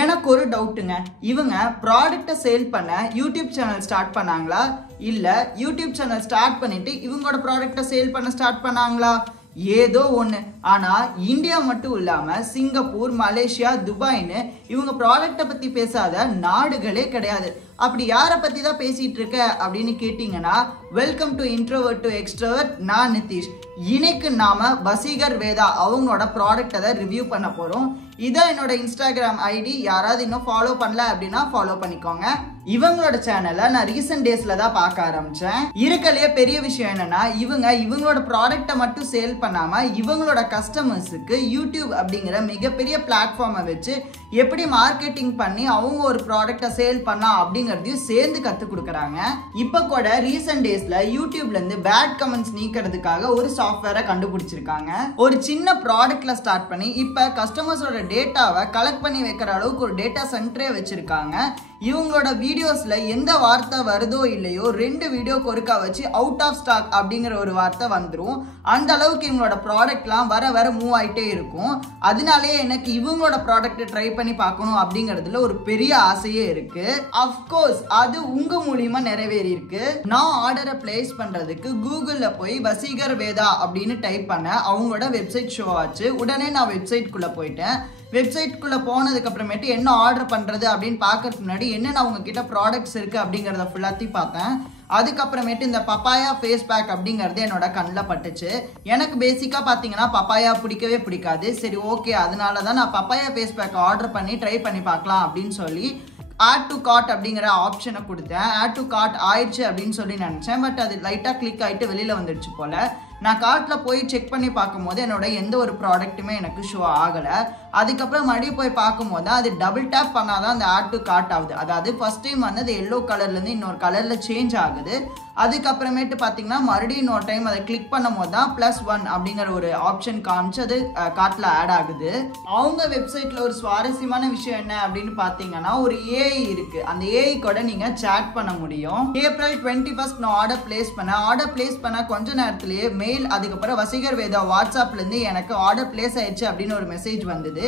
எனக்கு ஒரு டவுட்டுங்க, இவங்க ப்ராடக்ட்டை சேல் பண்ண யூடியூப் சேனல் ஸ்டார்ட் பண்ணாங்களா இல்ல யூடியூப் சேனல் ஸ்டார்ட் பண்ணிட்டு இவங்களோட ப்ராடக்ட்டை சேல் பண்ண ஸ்டார்ட் பண்ணாங்களா? ஏதோ ஒன்று. ஆனால் இந்தியா மட்டும் இல்லாமல் சிங்கப்பூர், மலேசியா, துபாய்னு இவங்க ப்ராடக்டை பற்றி பேசாத நாடுகளே கிடையாது. அப்படி யாரை பற்றி தான் பேசிகிட்டு இருக்க அப்படின்னு கேட்டிங்கன்னா, welcome to introvert to extrovert. நான் நிதிஷ். இன்னைக்கு நாம வசீகர் வேதா அவங்களோட ப்ராடக்டை தான் ரிவ்யூ பண்ண போகிறோம். இதான் என்னோட இன்ஸ்டாகிராம் ஐடி. யாராவது இன்னும் ஃபாலோ பண்ணல அப்படின்னா ஃபாலோ பண்ணிக்கோங்க. இவங்களோட சேனலை நான் ரீசெண்ட் டேஸ்ல தான் பார்க்க ஆரம்பிச்சேன். இருக்கலையே பெரிய விஷயம் என்னன்னா, இவங்களோட ப்ராடக்டை மட்டும் சேல் பண்ணாம இவங்களோட கஸ்டமர்ஸுக்கு யூடியூப் அப்படிங்கிற மிகப்பெரிய பிளாட்ஃபார்மை வச்சு எப்படி மார்க்கெட்டிங் பண்ணி அவங்க ஒரு ப்ராடக்டை சேல் பண்ணா அப்படிங்கறதையும் சேர்ந்து கத்து கொடுக்குறாங்க. இப்ப கூட ரீசெண்ட் டேஸ்ல யூடியூப்ல இருந்து பேட் கமெண்ட்ஸ் நீக்கிறதுக்காக ஒரு சாஃப்ட்வேரை கண்டுபிடிச்சிருக்காங்க. ஒரு சின்ன ப்ராடக்ட்ல ஸ்டார்ட் பண்ணி இப்ப கஸ்டமர்ஸோட டேட்டாவை கலெக்ட் பண்ணி வைக்கிற அளவுக்கு ஒரு டேட்டா சென்டரே வச்சிருக்காங்க. இவங்களோட வீடியோஸ்ல எந்த வார்த்தை வருதோ இல்லையோ 2 வீடியோக்கு ஒருக்கா வச்சு அவுட் ஆஃப் ஸ்டாக் அப்படிங்கிற ஒரு வார்த்தை வந்துடும். அந்த அளவுக்கு இவங்களோட ப்ராடக்ட்லாம் வர வர மூவ் ஆகிட்டே இருக்கும். அதனாலே எனக்கு இவங்களோட ப்ராடக்ட்டை ட்ரை பண்ணி பார்க்கணும் அப்படிங்கிறதுல ஒரு பெரிய ஆசையே இருக்கு. அஃப்கோர்ஸ் அது உங்க மூலியமா நிறைவேறி இருக்கு. நான் ஆர்டரை பிளேஸ் பண்றதுக்கு கூகுள்ல போய் வசீகர் வேதா அப்படின்னு டைப் பண்ண அவங்களோட வெப்சைட் ஷோ ஆச்சு. உடனே நான் வெப்சைட்குள்ள போயிட்டேன். வெப்சைட்குள்ளே போனதுக்கு அப்புறமேட்டு என்ன ஆர்டர் பண்ணுறது அப்படின்னு பார்க்கறதுக்கு முன்னாடி என்னென்ன அவங்க கிட்ட ப்ராடக்ட்ஸ் இருக்குது அப்படிங்கிறத ஃபுல்லாத்தையும் பார்த்தேன். அதுக்கப்புறமேட்டு இந்த பப்பாயா ஃபேஸ் பேக் அப்படிங்கிறது என்னோட கண்ணில் பட்டுச்சு. எனக்கு பேசிக்காக பார்த்தீங்கன்னா பப்பாயா பிடிக்கவே பிடிக்காது. சரி ஓகே, அதனால தான் நான் பப்பாயா ஃபேஸ் பேக் ஆர்டர் பண்ணி ட்ரை பண்ணி பார்க்கலாம் அப்படின்னு சொல்லி ஆட் டு கார்ட் அப்படிங்கிற ஆப்ஷனை கொடுத்தேன். ஆட் டு கார்ட் ஆயிடுச்சு அப்படின்னு சொல்லி நினச்சேன். பட் அது லைட்டாக கிளிக் ஆகிட்டு வெளியில் வந்துடுச்சு போல். நான் கார்ட்டில் போய் செக் பண்ணி பார்க்கும்போது என்னோட எந்த ஒரு ப்ராடக்ட்டுமே எனக்கு ஷோ ஆகலை. அதுக்கப்புறம் மறுபடியும் போய் பார்க்கும்போது அது டபுள் டேப் பண்ணாதான் அந்த ஆட் டு கார்ட் ஆகுது. அதாவது ஃபர்ஸ்ட் டைம் வந்து அது எல்லோ கலர்லேருந்து இன்னொரு கலரில் சேஞ்ச் ஆகுது. அதுக்கப்புறமேட்டு பார்த்தீங்கன்னா மறுபடியும் இன்னொரு டைம் அதை கிளிக் பண்ணும் போது தான் +1 அப்படிங்கிற ஒரு ஆப்ஷன் காமிச்சு அது கார்ட்டில் ஆட் ஆகுது. அவங்க வெப்சைட்டில் ஒரு சுவாரஸ்யமான விஷயம் என்ன அப்படின்னு பார்த்தீங்கன்னா, ஒரு ஏஐ இருக்குது. அந்த ஏஐ கூட நீங்கள் சேட் பண்ண முடியும். April 21 நான் ஆர்டர் பிளேஸ் பண்ண கொஞ்ச நேரத்திலேயே மெயில், அதுக்கப்புறம் வசீகர் வேதா வாட்ஸ்அப்லேருந்து எனக்கு ஆர்டர் பிளேஸ் ஆயிடுச்சு அப்படின்னு ஒரு மெசேஜ் வந்தது.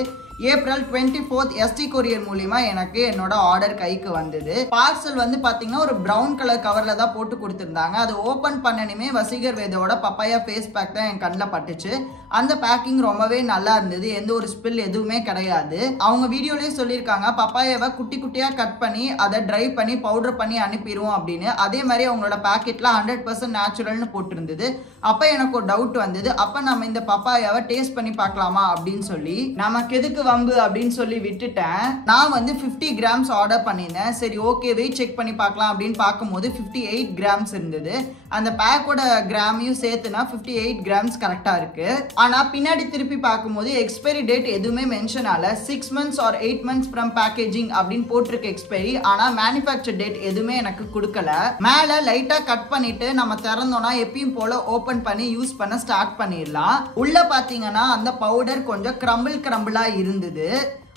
April 24 எஸ்டி கொரியர் மூலியமா எனக்கு என்னோட ஆர்டர் கைக்கு வந்தது. பார்சல் வந்து பாத்தீங்கன்னா ஒரு பிரவுன் கலர் கவர்ல தான் போட்டு கொடுத்திருந்தாங்க. அது open பண்ணனுமே Vaseegar வேதாவோட papaya face pack தான் என் கண்ணில் பட்டுச்சு. அந்த பேக்கிங் ரொம்பவே நல்லா இருந்தது. எந்த ஒரு ஸ்பில் எதுவுமே கிடையாது. அவங்க வீடியோலயே சொல்லியிருக்காங்க பப்பாயாவை குட்டி குட்டியா கட் பண்ணி அதை ட்ரை பண்ணி பவுடர் பண்ணி அனுப்பிடுவோம் அப்படின்னு. அதே மாதிரி அவங்களோட பேக்கெட்ல 100% நேச்சுரல்னு போட்டிருந்தது. அப்ப எனக்கு ஒரு டவுட் வந்தது, அப்ப நம்ம இந்த பப்பாயாவை டேஸ்ட் பண்ணி பார்க்கலாமா அப்படின்னு சொல்லி. நமக்கு எதுக்கு வம்பு அப்படின்னு சொல்லி விட்டுட்டேன். நான் வந்து 50 கிராம்ஸ் ஆர்டர் பண்ணியிருந்தேன். சரி ஓகே, வெயிட் செக் பண்ணி பார்க்கலாம் அப்படின்னு பார்க்கும்போது 58 கிராம்ஸ் இருந்தது. அந்த பேக்கோட கிராமையும் சேர்த்துனா 58 கிராம்ஸ் கரெக்டாக இருக்கு. ஆனால் பின்னாடி திருப்பி பார்க்கும்போது எக்ஸ்பைரி டேட் எதுவுமே மென்ஷன் ஆகல. 6 months or 8 months from packaging அப்படின்னு போட்டிருக்கு எக்ஸ்பைரி. ஆனால் மேனுஃபேக்சர் டேட் எதுவுமே எனக்கு கொடுக்கல. மேலே லைட்டாக கட் பண்ணிட்டு நம்ம திறந்தோம்னா எப்பயும் போல ஓப்பன் பண்ணி யூஸ் பண்ண ஸ்டார்ட் பண்ணிடலாம். உள்ள பார்த்தீங்கன்னா அந்த பவுடர் கொஞ்சம் கிரம்பிளா இருந்தது.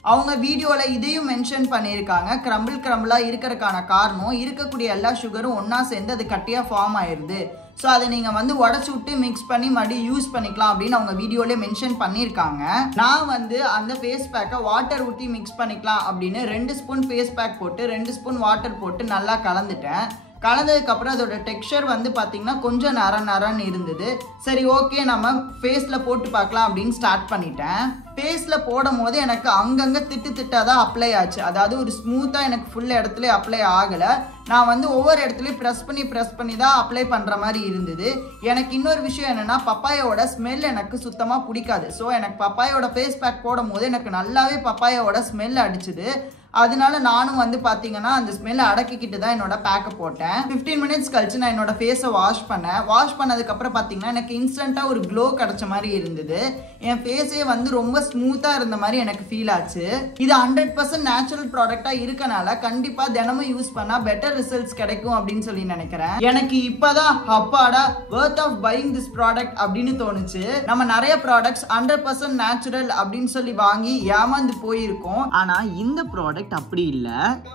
அவங்க வீடியோல இதையும் மென்ஷன் பண்ணியிருக்காங்க. கிரம்பிளா இருக்கிறதுக்கான காரணம் இருக்கக்கூடிய எல்லா சுகரும் ஒன்னா சேர்ந்து அது கட்டியா ஃபார்ம் ஆயிருது. ஸோ அதை நீங்கள் வந்து உடச்சி விட்டு மிக்ஸ் பண்ணி மறுபடியும் யூஸ் பண்ணிக்கலாம் அப்படின்னு அவங்க வீடியோலேயே மென்ஷன் பண்ணியிருக்காங்க. நான் வந்து அந்த ஃபேஸ் பேக்கை வாட்டர் ஊற்றி மிக்ஸ் பண்ணிக்கலாம் அப்படின்னு 2 ஸ்பூன் ஃபேஸ் பேக் போட்டு 2 ஸ்பூன் வாட்டர் போட்டு நல்லா கலந்துட்டேன். கலந்ததுக்கப்புறம் அதோட டெக்ஸ்சர் வந்து பார்த்தீங்கன்னா கொஞ்சம் நரன்னு இருந்தது. சரி ஓகே, நம்ம ஃபேஸில் போட்டு பார்க்கலாம் அப்படின்னு ஸ்டார்ட் பண்ணிட்டேன். ஃபேஸில் போடும் போது எனக்கு அங்கங்கே திட்டாக தான் அப்ளை ஆச்சு. அதாவது ஒரு ஸ்மூத்தாக எனக்கு ஃபுல் இடத்துல அப்ளை ஆகலை. நான் வந்து ஒவ்வொரு இடத்துலையும் ப்ரெஸ் பண்ணி தான் அப்ளை பண்ணுற மாதிரி இருந்தது. எனக்கு இன்னொரு விஷயம் என்னென்னா, பப்பாயோட ஸ்மெல் எனக்கு சுத்தமாக பிடிக்காது. ஸோ எனக்கு பப்பாயோட ஃபேஸ் பேக் போடும் போது எனக்கு நல்லாவே பப்பாயோட ஸ்மெல் அடிச்சுது. அதனால நானும் வந்து பார்த்தீங்கன்னா அந்த ஸ்மெல்லை அடக்கிக்கிட்டு தான் என்னோட பேக்கை போட்டேன். 15 மினிட்ஸ் கழிச்சு நான் என்னோட ஃபேஸை வாஷ் பண்ணதுக்கப்புறம் பார்த்தீங்கன்னா எனக்கு இன்ஸ்டண்ட்டாக ஒரு க்ளோ கிடைச்ச மாதிரி இருந்தது. என் ஃபேஸே வந்து ரொம்ப ஸ்மூத்தாக இருந்த மாதிரி எனக்கு ஃபீல் ஆச்சு. இது 100% நேச்சுரல் ப்ராடக்டாக இருக்கனால கண்டிப்பாக தினமும் யூஸ் பண்ணால் பெட்டர் ரிசல்ட்ஸ் கிடைக்கும் அப்படின்னு சொல்லி நினைக்கிறேன். எனக்கு இப்போதான் அப்பாடா worth of buying this product அப்படின்னு தோணுச்சு. நம்ம நிறைய ப்ராடக்ட்ஸ் 100% நேச்சுரல் அப்படின்னு சொல்லி வாங்கி ஏமாந்து போயிருக்கோம். ஆனால் இந்த ப்ராடக்ட் அப்படி இல்ல.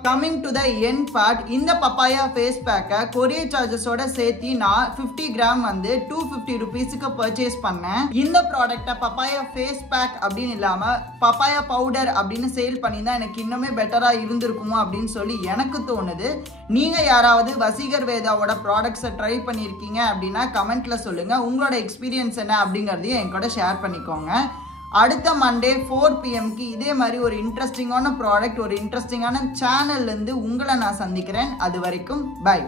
Coming to the end part, இந்த பப்பாயா ஃபேஸ் பேக்கை கொரியர் சார்ஜஸோட சேர்த்து நான் 50 கிராம் வந்து 250 ரூபீஸ்க்கு பர்ச்சேஸ் பண்ணேன். இந்த ப்ராடக்ட்டை பப்பாயா ஃபேஸ் பேக் அப்படின்னு அப்படின்னு இல்லாமல் பப்பாயா பவுடர் அப்படின்னு சேல் பண்ணியிருந்தா எனக்கு இன்னுமே பெட்டராக இருந்திருக்குமோ அப்படின்னு சொல்லி எனக்கு தோணுது. நீங்கள் யாராவது வசீகர் வேதாவோட ப்ராடக்ட்ஸை ட்ரை பண்ணியிருக்கீங்க அப்படின்னா கமெண்ட்டில் சொல்லுங்கள். உங்களோட எக்ஸ்பீரியன்ஸ் என்ன அப்படிங்கிறதையும் என் கூட ஷேர் பண்ணிக்கோங்க. அடுத்த மண்டே 4 PM இதே மாதிரி ஒரு இன்ட்ரெஸ்டிங்கான ப்ராடக்ட், ஒரு இன்ட்ரெஸ்டிங்கான சேனல்லேருந்து உங்களை நான் சந்திக்கிறேன். அது வரைக்கும் பை.